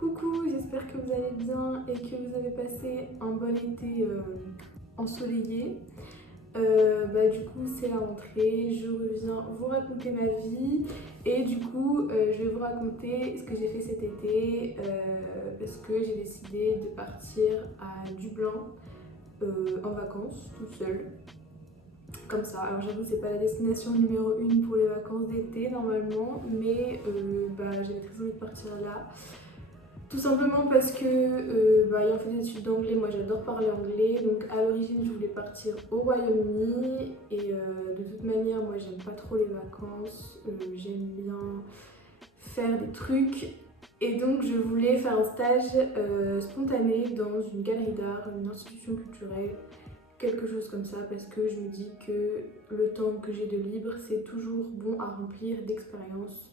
Coucou, j'espère que vous allez bien et que vous avez passé un bon été ensoleillé. Du coup c'est la rentrée, je reviens vous raconter ma vie et du coup je vais vous raconter ce que j'ai fait cet été parce que j'ai décidé de partir à Dublin en vacances toute seule. Comme ça, alors j'avoue c'est pas la destination numéro 1 pour les vacances d'été normalement, mais j'avais très envie de partir là. Tout simplement parce que ayant fait des études d'anglais, moi j'adore parler anglais, donc à l'origine je voulais partir au Royaume-Uni et de toute manière moi j'aime pas trop les vacances, j'aime bien faire des trucs et donc je voulais faire un stage spontané dans une galerie d'art, une institution culturelle, quelque chose comme ça parce que je me dis que le temps que j'ai de libre c'est toujours bon à remplir d'expériences.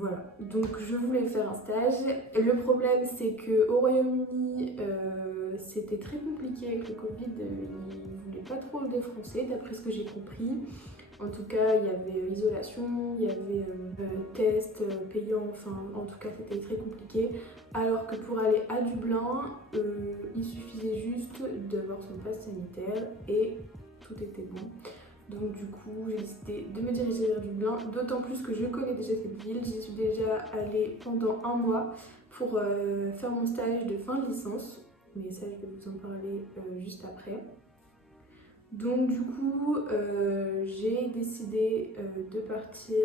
Voilà, donc je voulais faire un stage. Le problème c'est qu'au Royaume-Uni c'était très compliqué avec le Covid, ils ne voulaient pas trop le défoncer d'après ce que j'ai compris. En tout cas il y avait isolation, il y avait tests payants, enfin en tout cas c'était très compliqué. Alors que pour aller à Dublin, il suffisait juste d'avoir son pass sanitaire et tout était bon. Donc du coup j'ai décidé de me diriger vers Dublin, d'autant plus que je connais déjà cette ville. J'y suis déjà allée pendant un mois pour faire mon stage de fin de licence, mais ça je vais vous en parler juste après. Donc du coup j'ai décidé de partir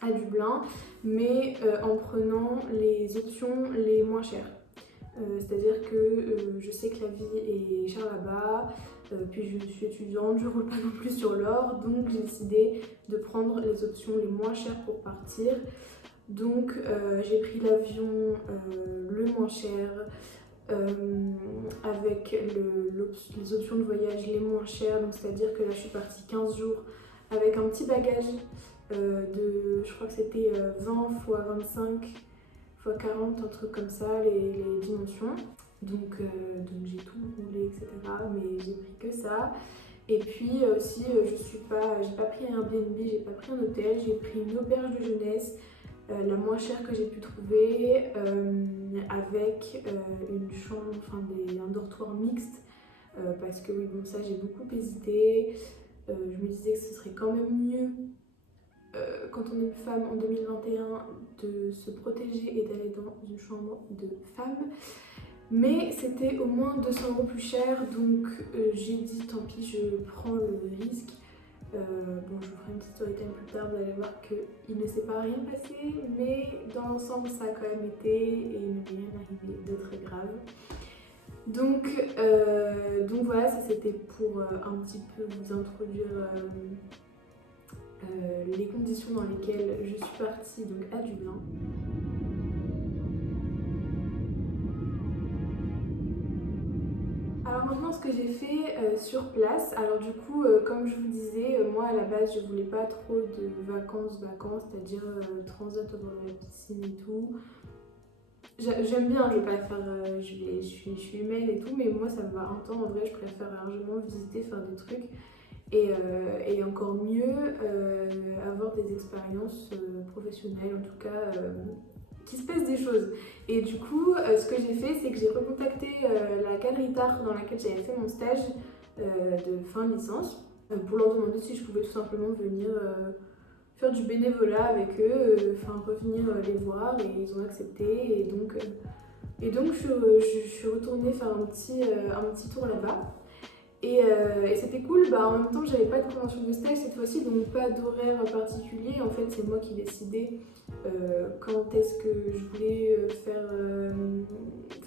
à Dublin, mais en prenant les options les moins chères. C'est-à-dire que je sais que la vie est chère là-bas, puis je suis étudiante, je roule pas non plus sur l'or, donc j'ai décidé de prendre les options les moins chères pour partir. Donc j'ai pris l'avion le moins cher, avec les options de voyage les moins chères, donc c'est-à-dire que là je suis partie 15 jours avec un petit bagage je crois que c'était 20 x 25 x 40, un truc comme ça, les dimensions. Donc j'ai tout roulé, etc. Mais j'ai pris que ça. Et puis aussi, j'ai pas pris un Airbnb, j'ai pas pris un hôtel, j'ai pris une auberge de jeunesse, la moins chère que j'ai pu trouver, avec une chambre, enfin un dortoir mixte. Parce que oui, bon, ça j'ai beaucoup hésité. Je me disais que ce serait quand même mieux quand on est une femme en 2021 de se protéger et d'aller dans une chambre de femme, mais c'était au moins 200 € plus cher, donc j'ai dit tant pis, je prends le risque. Bon, je vous ferai une petite story time plus tard, vous allez voir qu'il ne s'est pas rien passé, mais dans l'ensemble ça a quand même été et il ne m'est rien arrivé de très grave. Donc voilà, ça c'était pour un petit peu vous introduire les conditions dans lesquelles je suis partie donc à Dublin. Alors maintenant ce que j'ai fait sur place, alors du coup comme je vous disais, moi à la base je voulais pas trop de vacances, c'est-à-dire transat au bord de la piscine et tout. J'aime bien, je vais pas le faire, je suis humaine et tout, mais moi ça me va un temps en vrai, je préfère largement visiter, faire des trucs. Et encore mieux avoir des expériences professionnelles, en tout cas qui se passent des choses. Et du coup ce que j'ai fait c'est que j'ai recontacté la galerie d'art dans laquelle j'avais fait mon stage de fin de licence pour leur demander si je pouvais tout simplement venir faire du bénévolat avec eux, revenir les voir, et ils ont accepté et donc je suis retournée faire un petit tour là-bas. Et c'était cool, en même temps j'avais pas de convention de stage cette fois-ci, donc pas d'horaire particulier. En fait c'est moi qui décidais quand est-ce que je voulais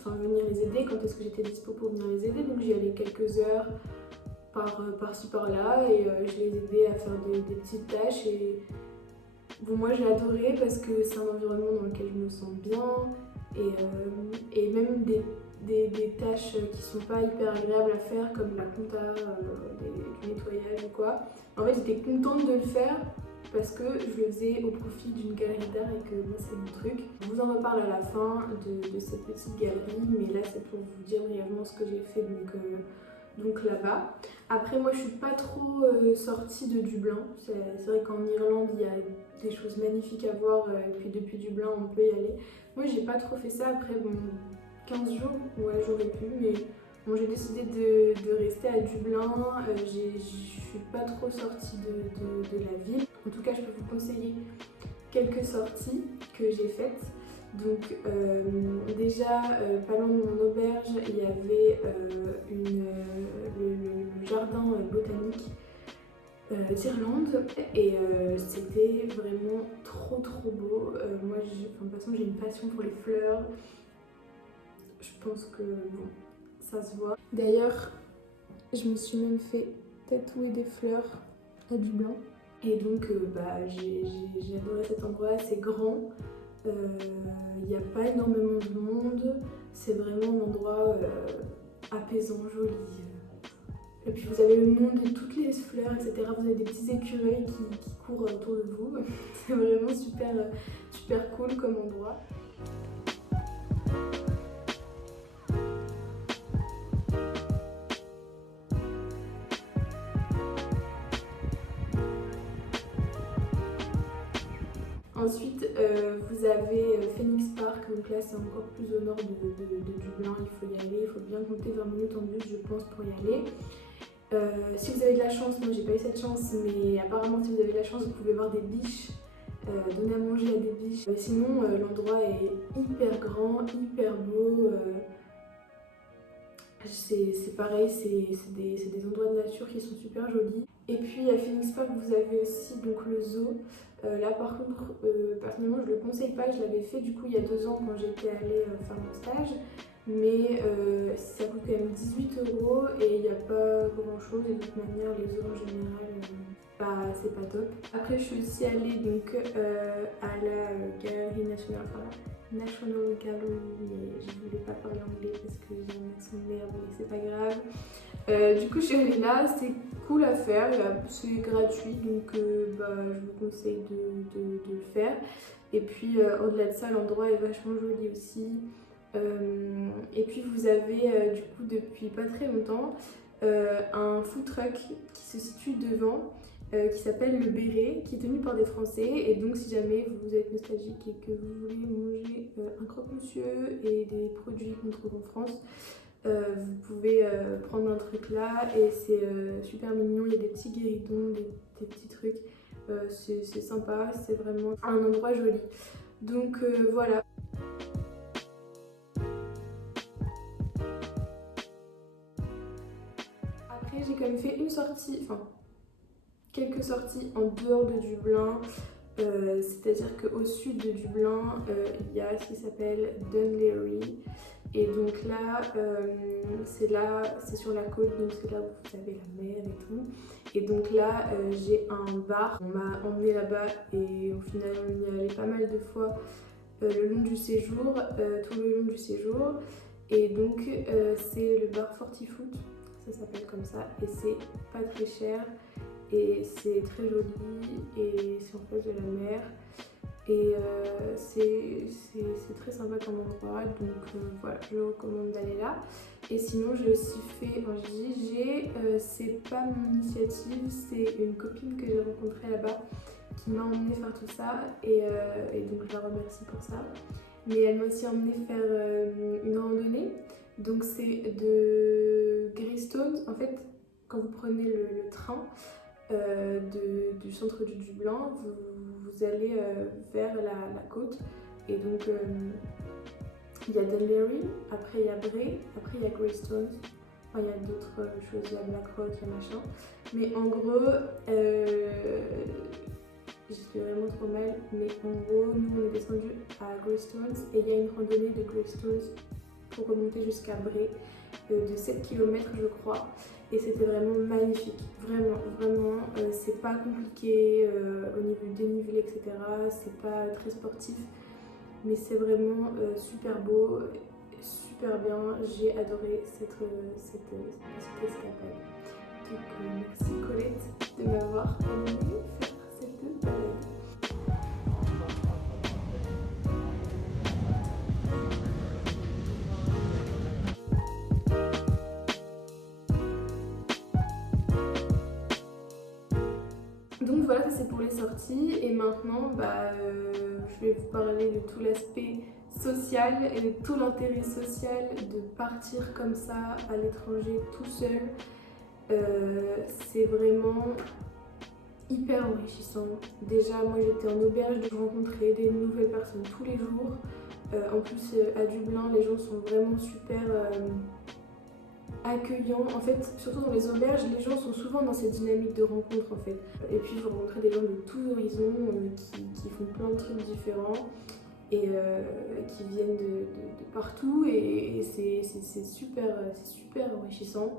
venir les aider, quand est-ce que j'étais dispo pour venir les aider. Donc j'y allais quelques heures par-ci par-là et je les aidais à faire des petites tâches. Et bon, moi j'ai adoré parce que c'est un environnement dans lequel je me sens bien et même des tâches qui sont pas hyper agréables à faire comme la compta, du nettoyage ou quoi. En fait j'étais contente de le faire parce que je le faisais au profit d'une galerie d'art et que moi c'est mon truc. Je vous en reparle à la fin de cette petite galerie, mais là c'est pour vous dire brièvement ce que j'ai fait. Donc donc là-bas. Après moi je suis pas trop sortie de Dublin, c'est vrai qu'en Irlande il y a des choses magnifiques à voir et puis depuis Dublin on peut y aller. Moi j'ai pas trop fait ça, après bon 15 jours, ouais j'aurais pu, mais bon j'ai décidé de rester à Dublin, je suis pas trop sortie de la ville. En tout cas je peux vous conseiller quelques sorties que j'ai faites. Donc déjà pas loin de mon auberge il y avait le jardin botanique d'Irlande et c'était vraiment trop beau. Moi de toute façon j'ai une passion pour les fleurs, je pense que bon, ça se voit. D'ailleurs je me suis même fait tatouer des fleurs à Dublin et donc j'ai adoré cet endroit, c'est grand. Il n'y a pas énormément de monde, c'est vraiment un endroit apaisant, joli. Et puis vous avez le nom de toutes les fleurs, etc. Vous avez des petits écureuils qui courent autour de vous. C'est vraiment super cool comme endroit. Ensuite, vous avez Phoenix Park, donc là c'est encore plus au nord de Dublin, il faut y aller, il faut bien compter 20 minutes en bus je pense pour y aller. Si vous avez de la chance, moi j'ai pas eu cette chance, mais apparemment si vous avez de la chance vous pouvez voir des biches, donner à manger à des biches. Sinon l'endroit est hyper grand, hyper beau, c'est pareil, c'est des endroits de nature qui sont super jolis. Et puis à Phoenix Park vous avez aussi donc le zoo. Là par contre personnellement je le conseille pas, je l'avais fait du coup il y a 2 ans quand j'étais allée faire mon stage, mais ça coûte quand même 18 € et il n'y a pas grand chose et de toute manière les zoos en général c'est pas top. Après je suis aussi allée donc à la Galerie Nationale, National Gallery, mais je voulais pas parler anglais parce que j'ai un accent de merde, mais c'est pas grave. Du coup je suis allée là, c'est cool à faire, c'est gratuit donc je vous conseille de le faire. Et puis au-delà de ça l'endroit est vachement joli aussi. Et puis vous avez du coup depuis pas très longtemps un food truck qui se situe devant qui s'appelle le Béret, qui est tenu par des Français. Et donc si jamais vous êtes nostalgique et que vous voulez manger un croque-monsieur et des produits qu'on trouve en France, vous pouvez prendre un truc là et c'est super mignon, il y a des petits guéridons, des petits trucs, c'est sympa, c'est vraiment un endroit joli. Donc voilà. Après j'ai quand même fait une sortie, quelques sorties en dehors de Dublin, c'est-à-dire qu'au sud de Dublin, il y a ce qui s'appelle Dún Laoghaire. Et donc là, c'est sur la côte, donc c'est là où vous avez la mer et tout. Et donc là, j'ai un bar, on m'a emmené là-bas et au final on y est allé pas mal de fois le long du séjour, tout le long du séjour. Et donc c'est le bar Forty-Foot, ça s'appelle comme ça, et c'est pas très cher. Et c'est très joli et c'est en face de la mer et c'est très sympa comme endroit, donc voilà, je recommande d'aller là. Et sinon j'ai aussi fait, c'est pas mon initiative, c'est une copine que j'ai rencontrée là-bas qui m'a emmenée faire tout ça et donc je la remercie pour ça. Mais elle m'a aussi emmenée faire une randonnée, donc c'est de Greystones, en fait quand vous prenez le train du centre du Dublin, vous allez vers la côte et donc il y a Dún Laoghaire, après il y a Bray, après il y a Greystones, il y a d'autres choses, il y a Blackrock, il y a machin, mais en gros j'étais vraiment trop mal, mais en gros nous on est descendu à Greystones et il y a une randonnée de Greystones pour remonter jusqu'à Bray de 7 km je crois. Et c'était vraiment magnifique, vraiment, c'est pas compliqué au niveau du dénivelé, etc. C'est pas très sportif, mais c'est vraiment super beau, super bien. J'ai adoré cette escapade. Donc merci Colette de m'avoir emmenée faire cette balade. c'est pour les sorties et maintenant je vais vous parler de tout l'aspect social et de tout l'intérêt social de partir comme ça à l'étranger tout seul. C'est vraiment hyper enrichissant. Déjà, moi j'étais en auberge, je rencontrais des nouvelles personnes tous les jours. En plus, à Dublin, les gens sont vraiment super accueillants. En fait, surtout dans les auberges, les gens sont souvent dans cette dynamique de rencontre en fait. Et puis, vous rencontrez des gens de tous horizons qui font plein de trucs différents et qui viennent de partout et c'est super enrichissant.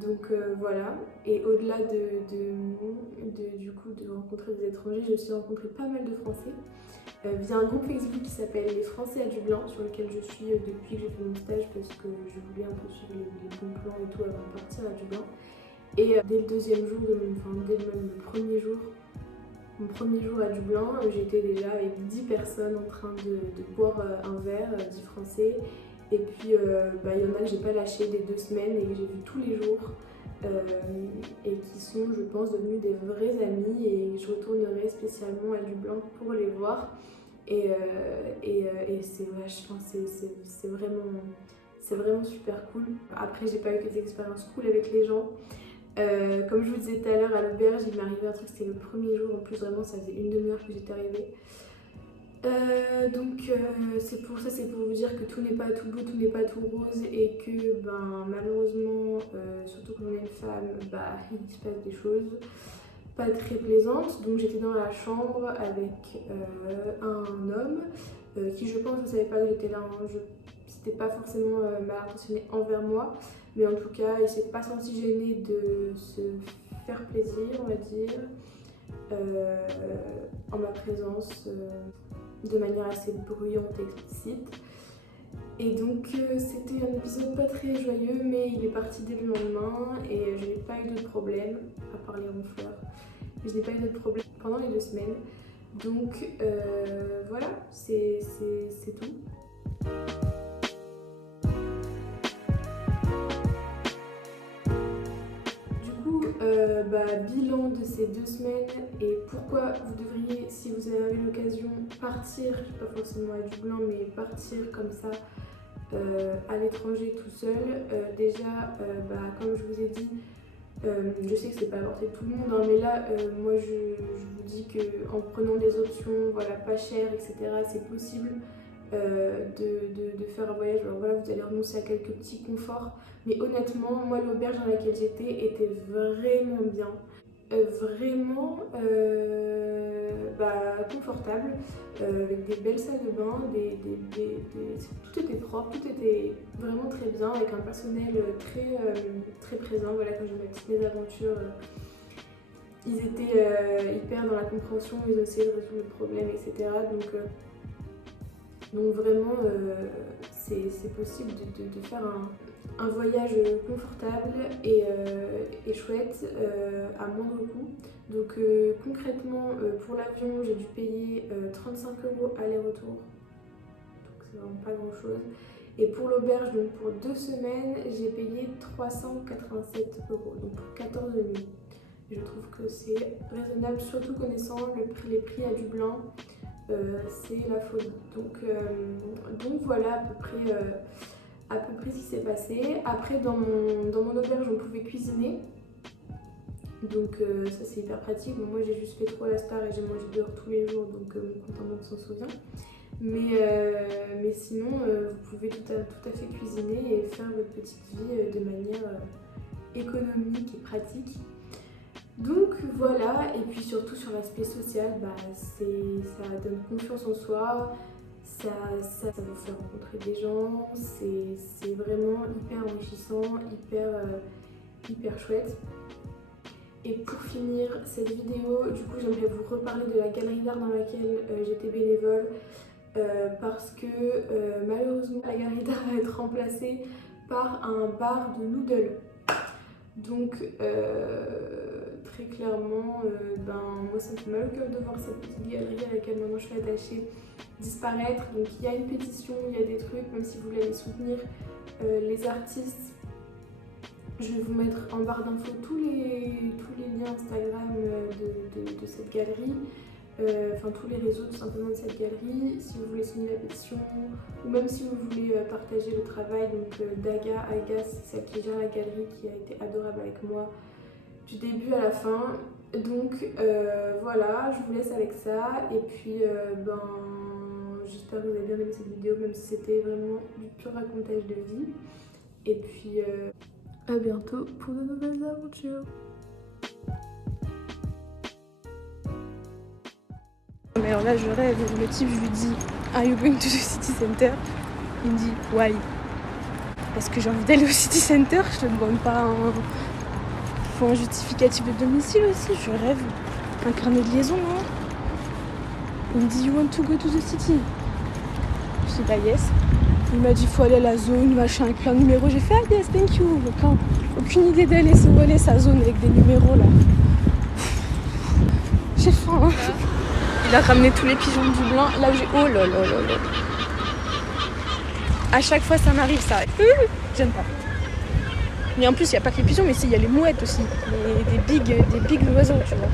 Donc voilà, et au-delà du coup de rencontrer des étrangers, j'ai aussi rencontré pas mal de Français via un groupe Facebook qui s'appelle Les Français à Dublin, sur lequel je suis depuis que j'ai fait mon stage parce que je voulais un peu suivre les bons plans et tout avant de partir à Dublin. Et dès le deuxième jour, dès même le mon premier jour à Dublin, j'étais déjà avec 10 personnes en train de boire un verre, 10 Français. Et puis il y en a que j'ai pas lâché des 2 semaines et que j'ai vu tous les jours et qui sont, je pense, devenus des vrais amis et je retournerai spécialement à Dublin pour les voir. Et c'est vraiment super cool. Après, j'ai pas eu des expériences cool avec les gens. Comme je vous disais tout à l'heure, à l'auberge, il m'est arrivé un truc, c'était le premier jour, en plus vraiment ça faisait une demi-heure que j'étais arrivée. C'est pour vous dire que tout n'est pas tout beau, tout n'est pas tout rose et que malheureusement, surtout quand on est une femme, il se passe des choses pas très plaisantes. Donc j'étais dans la chambre avec un homme qui, je pense, ne savait pas que j'étais là, c'était pas forcément mal intentionné envers moi, mais en tout cas il s'est pas senti gêné de se faire plaisir, on va dire, en ma présence. De manière assez bruyante et explicite. Et donc c'était un épisode pas très joyeux, mais il est parti dès le lendemain et je n'ai pas eu de problème, à part les ronfleurs, mais je n'ai pas eu de problème pendant les 2 semaines. Donc voilà, c'est tout. Bilan de ces 2 semaines et pourquoi vous devriez, si vous avez l'occasion, partir, pas forcément à Dublin, mais partir comme ça à l'étranger tout seul. Déjà, comme je vous ai dit, je sais que c'est pas à la portée de tout le monde, hein, mais là, moi je vous dis qu'en prenant des options, voilà, pas chères, etc., c'est possible. De faire un voyage. Alors voilà, vous allez renoncer à quelques petits conforts, mais honnêtement, moi l'auberge dans laquelle j'étais était vraiment bien, vraiment confortable, avec des belles salles de bain, tout était propre, tout était vraiment très bien, avec un personnel très présent. Voilà, quand j'ai ma petite mésaventure, ils étaient hyper dans la compréhension, ils ont essayé de résoudre le problème, etc. Donc vraiment, c'est possible de faire un voyage confortable et chouette à moindre coût. Donc concrètement, pour l'avion, j'ai dû payer 35 € aller-retour. Donc c'est vraiment pas grand chose. Et pour l'auberge, donc pour 2 semaines, j'ai payé 387 €, donc pour 14 nuits. Je trouve que c'est raisonnable, surtout connaissant les prix à Dublin. C'est la folie. Donc voilà à peu près ce qui s'est passé. Après, dans mon auberge, on pouvait cuisiner. Donc ça c'est hyper pratique. Bon, moi j'ai juste fait 3 à la star et j'ai mangé dehors tous les jours, donc mon compte en banque s'en souvient. Mais sinon, vous pouvez tout à fait cuisiner et faire votre petite vie de manière économique et pratique. Donc voilà, et puis surtout sur l'aspect social, ça donne confiance en soi, ça vous fait rencontrer des gens, c'est vraiment hyper enrichissant, hyper chouette. Et pour finir cette vidéo, du coup j'aimerais vous reparler de la galerie d'art dans laquelle j'étais bénévole, parce que malheureusement la galerie d'art va être remplacée par un bar de noodles. Donc très clairement, moi ça me fait mal au cœur de voir cette petite galerie à laquelle maintenant je suis attachée disparaître. Donc il y a une pétition, il y a des trucs, même si vous voulez aller soutenir les artistes, Je vais vous mettre en barre d'infos tous les liens Instagram de cette galerie. Enfin tous les réseaux tout simplement de cette galerie, si vous voulez signer la pétition ou même si vous voulez partager le travail. Donc Daga, c'est celle qui gère la galerie, qui a été adorable avec moi du début à la fin. Donc voilà, je vous laisse avec ça et puis j'espère que vous avez bien aimé cette vidéo, même si c'était vraiment du pur racontage de vie. Et puis à bientôt pour de nouvelles aventures. Mais alors là je rêve, le type je lui dis Are you going to the city center? Il me dit why? Parce que j'ai envie d'aller au city center, je te demande pas Il faut un justificatif de domicile aussi, je rêve. Un carnet de liaison, non? Il me dit You want to go to the city? Je dis bah yes. Il m'a dit faut aller à la zone, machin, avec plein de numéros. J'ai fait ah yes, thank you. Donc, aucune idée d'aller se voler sa zone avec des numéros là. J'ai faim. Hein. Il a ramené tous les pigeons de Dublin. Là où j'ai. Oh là là là là. À chaque fois ça m'arrive ça. J'aime pas. Mais en plus il n'y a pas que les pigeons, mais il y a les mouettes aussi. Des big oiseaux, tu vois.